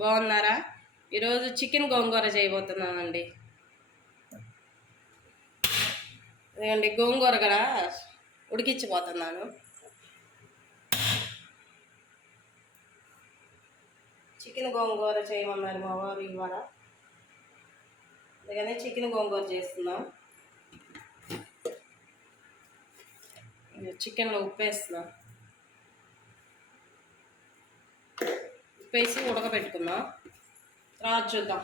బాగున్నారా? ఈరోజు చికెన్ గోంగూర చేయబోతున్నానండి. అదేండి గోంగూర కూడా ఉడికించిపోతున్నాను. చికెన్ గోంగూర చేయమన్నారు మా వారు ఇవాళ, అందుకనే చికెన్ గోంగూర చేస్తున్నాం. చికెన్లో ఉప్పు వేస్తున్నాం, ఉప్పేసి ఉడకబెట్టుకున్నాం. తర్వాత చూద్దాం.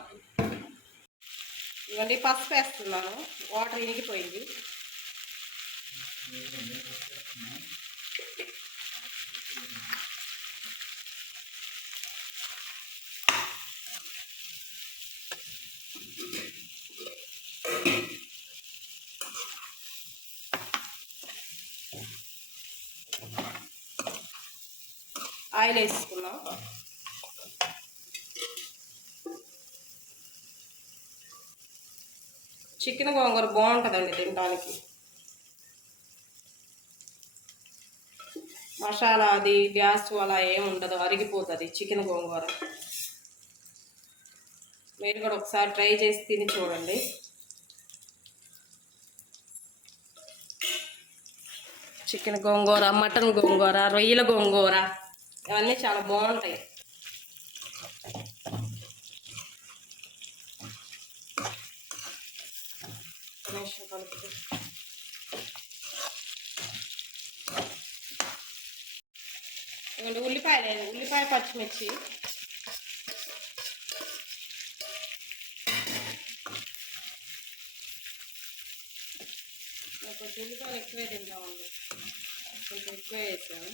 ఇవ్వండి పసుపు వేస్తున్నాను, వాటర్ ఇరిగిపోయింది. ఆయిల్ వేసుకున్నాం. చికెన్ గోంగూర బాగుంటుందండి తినడానికి. మసాలా అది గ్యాస్ అలా ఏమి ఉండదు, అరిగిపోతుంది చికెన్ గోంగూర. మీరు కూడా ఒకసారి ట్రై చేసి తిని చూడండి. చికెన్ గోంగూర, మటన్ గోంగూర, రొయ్యల గోంగూర ఇవన్నీ చాలా బాగుంటాయి. ఉల్లిపాయ లేదు, ఉల్లిపాయ పచ్చిమిర్చి కొంచెం ఉల్లిపాయలు ఎక్కువే తింటామండి, కొంచెం ఎక్కువే వేసాను.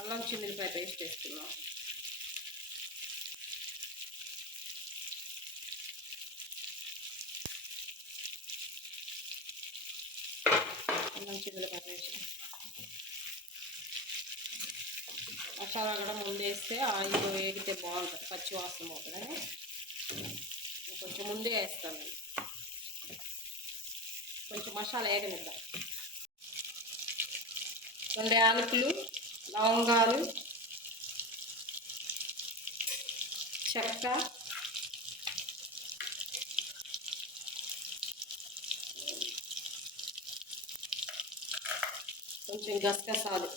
అల్లం చిల్లిపాయ పేస్ట్ వేస్తున్నాం. అల్లం చిల్లిపాయ పేస్ట్ మసాలా కూడా ముందు వేస్తే ఆయిల్ వేగితే బాగుంటుంది, పచ్చి వాసన పోతుందని కొంచెం ముందే వేస్తాను. కొంచెం మసాలా వేగనిద్దాం. 2 యాలకులు, లవంగాలు, చెక్క, కొంచెం గసగసాలు,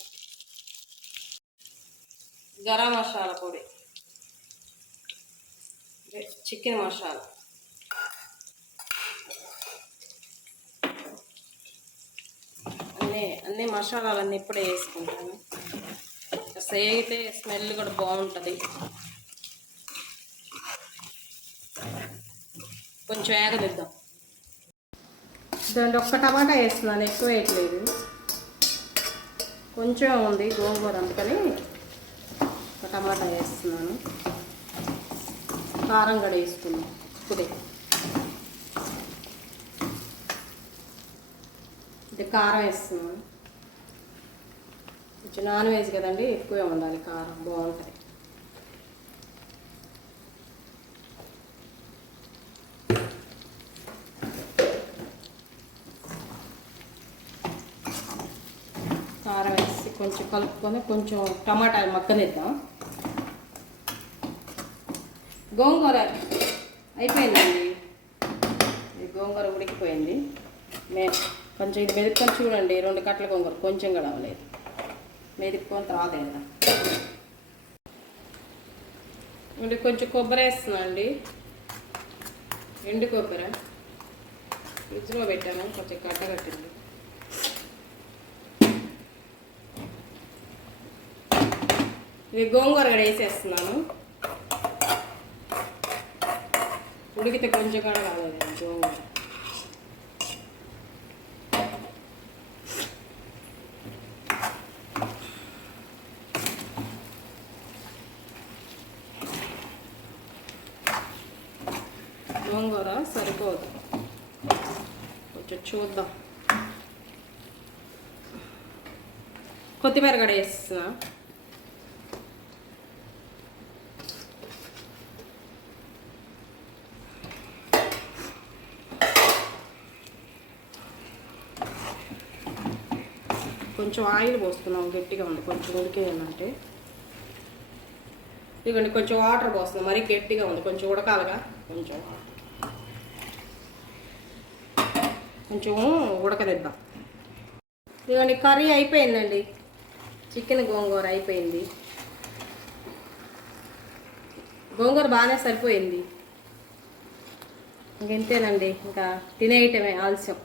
గరం మసాలా పొడి, చికెన్ మసాలా, అన్నీ మసాలాలన్నీ ఇప్పుడే వేసుకుంటాను. వేగితే స్మెల్ కూడా బాగుంటుంది. కొంచెం వేగనిద్దాం. దాంట్లో ఒక్క టమాటా వేస్తున్నాను, ఎక్కువ వేయట్లేదు. కొంచెం ఉంది గోంగూర, అందుకని ఒక టమాటా వేస్తున్నాను. కారం కూడా వేసుకున్నాం ఇప్పుడే. ఇది కారం వేస్తున్నాను. కొంచెం నాన్ వెజ్ కదండి, ఎక్కువే ఉండాలి కారం, బాగుంటుంది. కారం వేసి కొంచెం కలుపుకొని కొంచెం టమాటాలు మగ్గనిద్దాం. గోంగూర అయిపోయిందండి, ఈ గోంగూర ఉడికిపోయింది. కొంచెం ఇది మెదుపుకొని చూడండి, 2 కట్టల గోంగూర కొంచెం కూడా అవ్వలేదు. మెదుపుకొని తర్వాత వేద్దాం. ఇప్పుడు కొంచెం కొబ్బరి వేస్తున్నాను అండి, ఎండు కొబ్బరి ఫ్రిడ్జ్లో పెట్టాను, కొంచెం కట్టగట్టింది. ఇది గోంగూర కూడా వేసేస్తున్నాను. ఉడికితే కొంచెం కూడా కాలేదు గోంగూర. గోంగూర సరిపోదు, కొంచెం చూద్దాం. కొత్తిమీర కూడా వేస్తున్నా. కొంచెం ఆయిల్ పోస్తున్నాం, గట్టిగా ఉంది కొంచెం ఉడికేయాలంటే. ఇదిగోండి కొంచెం వాటర్ పోస్తున్నాం, మరీ గట్టిగా ఉంది, కొంచెం ఉడకాలిగా. కొంచెం ఉడకనిద్దాం. ఇదిగోండి కర్రీ అయిపోయిందండి, చికెన్ గోంగూర అయిపోయింది. గోంగూర బాగానే సరిపోయింది. ఇంకెంతేనండి, ఇంకా తినేయటమే ఆలస్యం.